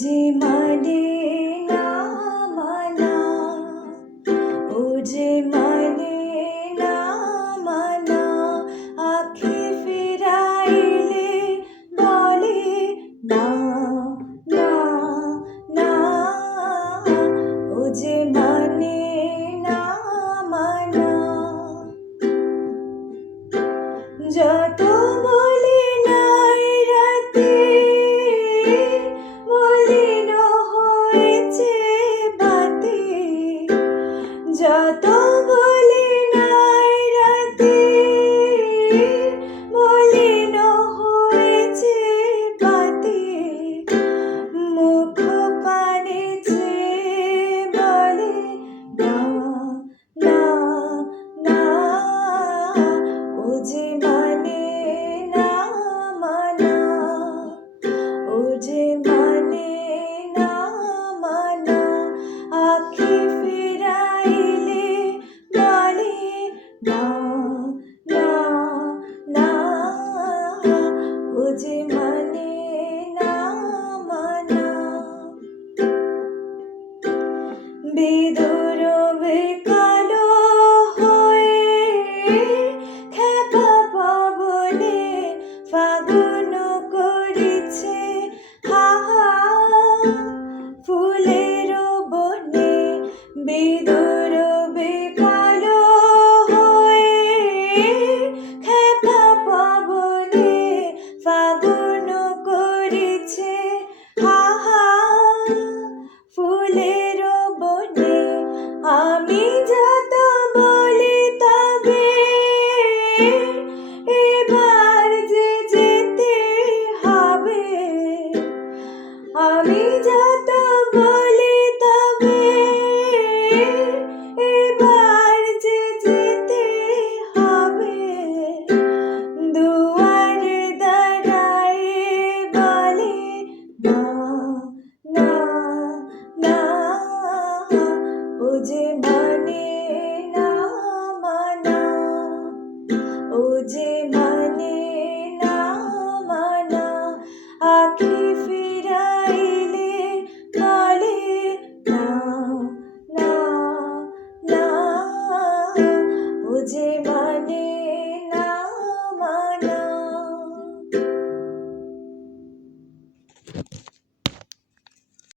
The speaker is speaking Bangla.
যে মানে না মানা, ও যে মানে না মানা, আঁখি ফিরাইলে বলে না না না, ও যে মানে না মানা। যত বলি নাই রাতে, মলিন হয়েছে বাতি, যত বলি নাই রাতে, মলিন হয়েছে বাতি, মুখ পানে চেয়ে বলে না না না, ও যে মানে